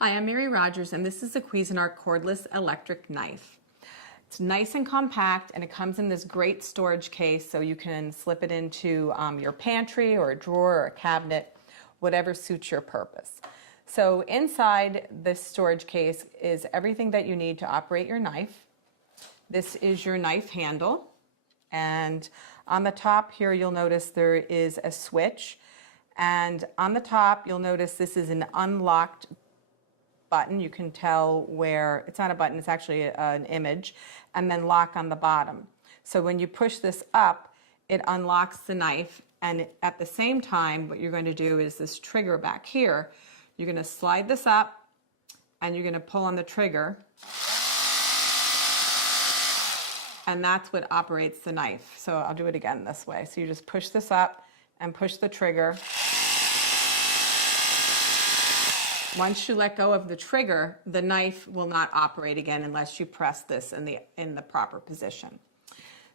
Hi, I'm Mary Rogers, and this is a Cuisinart cordless electric knife. It's nice and compact, and it comes in this great storage case, so you can slip it into your pantry or a drawer or a cabinet, whatever suits your purpose. So inside this storage case is everything that you need to operate your knife. This is your knife handle, and on the top here you'll notice there is a switch, and on the top you'll notice this is an unlocked button. You can tell where it's not a button, it's actually an image, and then lock on the bottom. So when you push this up, it unlocks the knife, and at the same time what you're going to do is this trigger back here, you're going to slide this up and you're going to pull on the trigger, and that's what operates the knife. So I'll do it again this way. So you just push this up and push the trigger. Once you let go of the trigger, the knife will not operate again unless you press this in the proper position.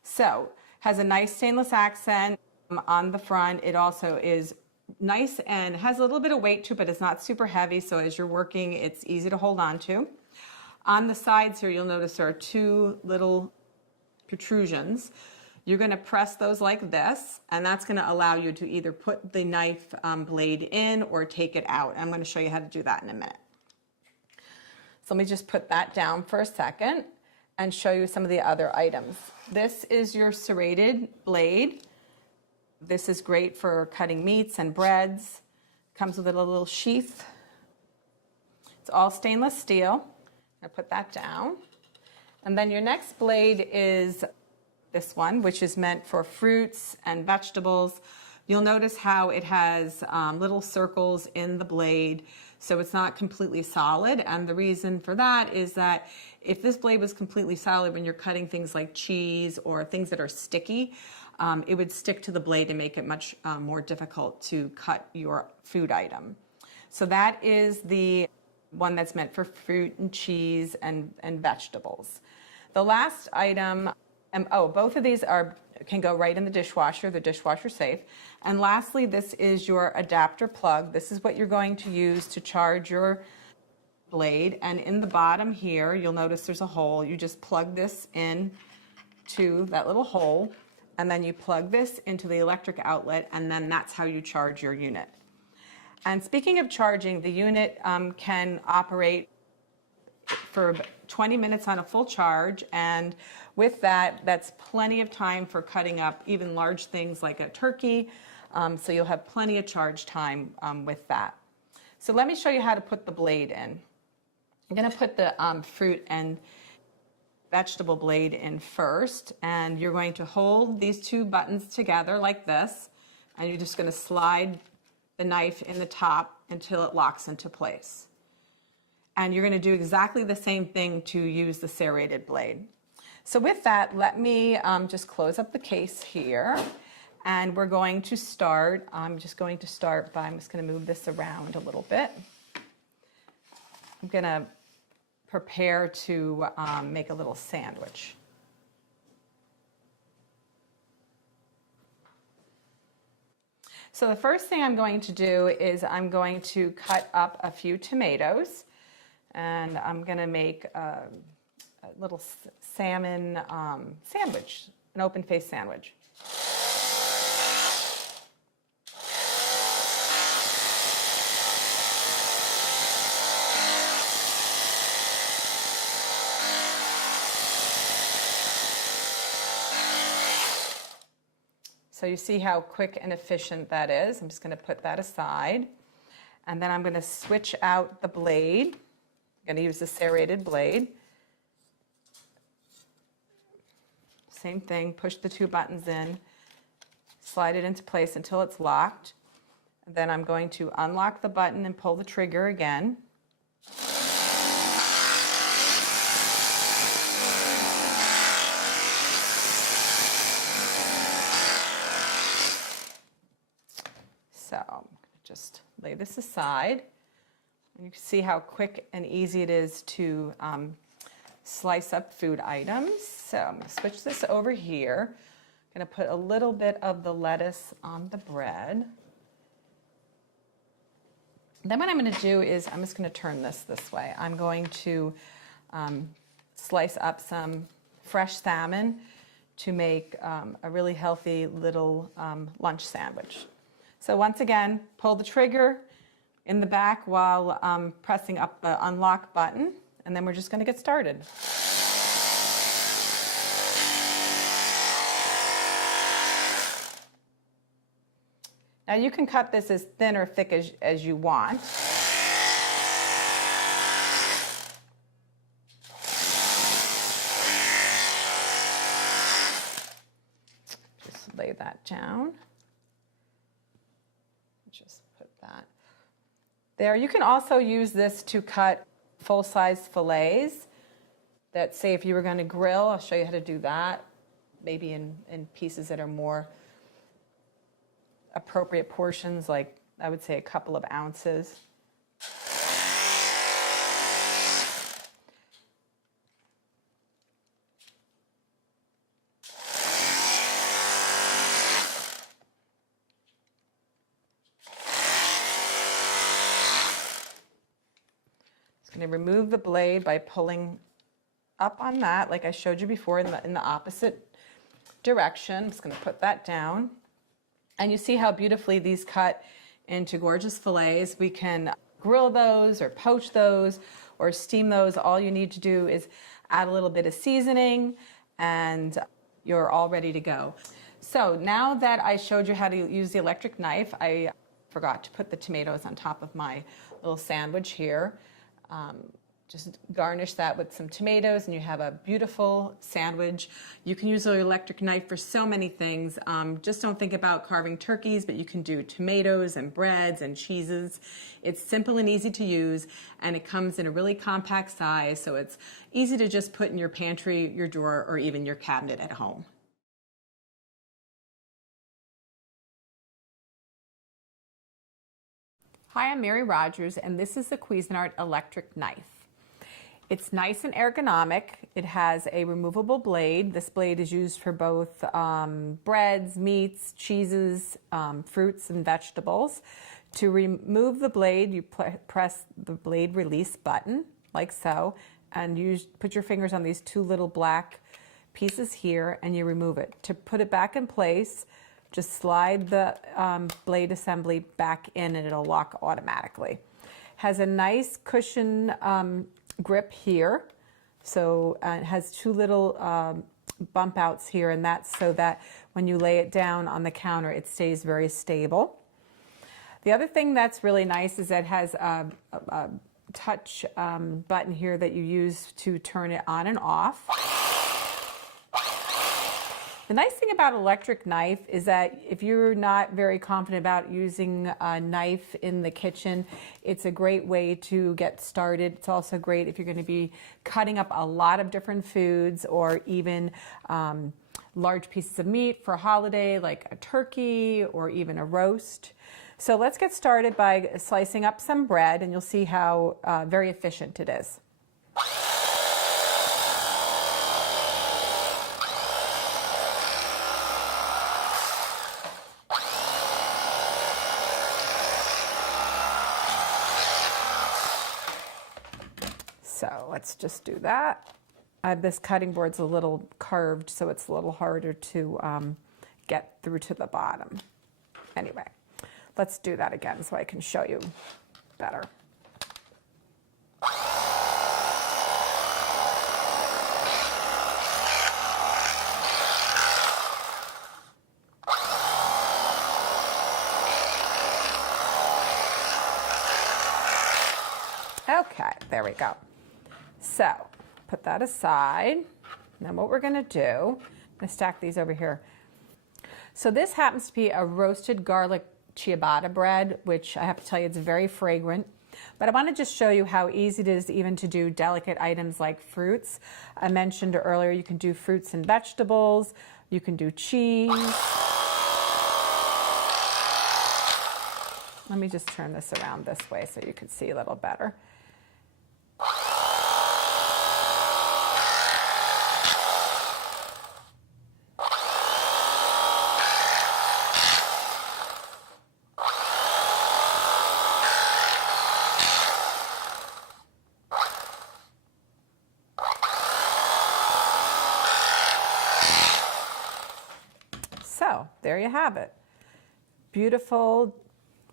So, has a nice stainless accent on the front. It also is nice and has a little bit of weight to it, but it's not super heavy, so as you're working, it's easy to hold on to. On the sides here, you'll notice there are two little protrusions. You're going to press those like this, and that's going to allow you to either put the knife blade in or take it out. I'm going to show you how to do that in a minute. So let me just put that down for a second and show you some of the other items. This is your serrated blade. This is great for cutting meats and breads. Comes with a little sheath. It's all stainless steel. I put that down. And then your next blade is this one, which is meant for fruits and vegetables. You'll notice how it has little circles in the blade, so it's not completely solid. And the reason for that is that if this blade was completely solid when you're cutting things like cheese or things that are sticky, it would stick to the blade and make it much more difficult to cut your food item. So that is the one that's meant for fruit and cheese and vegetables. The last item, both of these can go right in the dishwasher safe. And lastly, this is your adapter plug. This is what you're going to use to charge your blade. And in the bottom here, you'll notice there's a hole. You just plug this in to that little hole, and then you plug this into the electric outlet, and then that's how you charge your unit. And speaking of charging, the unit can operate for 20 minutes on a full charge, and with that, that's plenty of time for cutting up even large things like a turkey, so you'll have plenty of charge time with that. So let me show you how to put the blade in. I'm going to put the fruit and vegetable blade in first, and you're going to hold these two buttons together like this, and you're just going to slide the knife in the top until it locks into place. And you're going to do exactly the same thing to use the serrated blade. So with that, let me just close up the case here, and we're going to start. I'm just going to move this around a little bit. I'm going to prepare to make a little sandwich. So the first thing I'm going to do is I'm going to cut up a few tomatoes. And I'm going to make a little salmon sandwich, an open-faced sandwich. So you see how quick and efficient that is. I'm just going to put that aside. And then I'm going to switch out the blade. I'm going to use the serrated blade. Same thing, push the two buttons in, slide it into place until it's locked. And then I'm going to unlock the button and pull the trigger again. So I'm going to just lay this aside. You can see how quick and easy it is to slice up food items. So I'm going to switch this over here. I'm going to put a little bit of the lettuce on the bread. Then what I'm going to do is I'm just going to turn this way. I'm going to slice up some fresh salmon to make a really healthy little lunch sandwich. So once again, pull the trigger in the back while pressing up the unlock button, and then we're just going to get started. Now you can cut this as thin or thick as you want. Just lay that down. Just put that there. You can also use this to cut full-size fillets that, say, if you were going to grill, I'll show you how to do that, maybe in pieces that are more appropriate portions, like I would say a couple of ounces. Just going to remove the blade by pulling up on that, like I showed you before, in the opposite direction. I'm just going to put that down. And you see how beautifully these cut into gorgeous fillets. We can grill those or poach those or steam those. All you need to do is add a little bit of seasoning and you're all ready to go. So now that I showed you how to use the electric knife, I forgot to put the tomatoes on top of my little sandwich here. Just garnish that with some tomatoes and you have a beautiful sandwich. You can use an electric knife for so many things. Just don't think about carving turkeys, but you can do tomatoes and breads and cheeses. It's simple and easy to use, and it comes in a really compact size, so it's easy to just put in your pantry, your drawer, or even your cabinet at home. Hi, I'm Mary Rogers, and this is the Cuisinart electric knife. It's nice and ergonomic. It has a removable blade. This blade is used for both breads, meats, cheeses, fruits, and vegetables. To remove the blade, you press the blade release button, like so, and put your fingers on these two little black pieces here, and you remove it. To put it back in place, just slide the blade assembly back in and it'll lock automatically. Has a nice cushion grip here, so it has two little bump outs here, and that's so that when you lay it down on the counter it stays very stable. The other thing that's really nice is that it has a touch button here that you use to turn it on and off. The nice thing about an electric knife is that if you're not very confident about using a knife in the kitchen, it's a great way to get started. It's also great if you're going to be cutting up a lot of different foods or even large pieces of meat for a holiday like a turkey or even a roast. So let's get started by slicing up some bread, and you'll see how very efficient it is. So let's just do that. This cutting board's a little curved, so it's a little harder to get through to the bottom. Anyway, let's do that again so I can show you better. Okay, there we go. So put that aside. Now what we're going to do, I'm going to stack these over here. So this happens to be a roasted garlic ciabatta bread, which I have to tell you, it's very fragrant. But I want to just show you how easy it is even to do delicate items like fruits. I mentioned earlier you can do fruits and vegetables. You can do cheese. Let me just turn this around this way so you can see a little better. So there you have it. Beautiful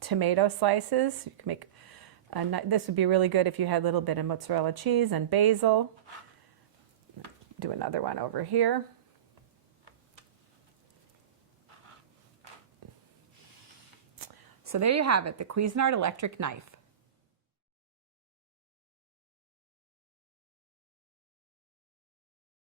tomato slices. You can make this would be really good if you had a little bit of mozzarella cheese and basil. Do another one over here. So there you have it, the Cuisinart electric knife.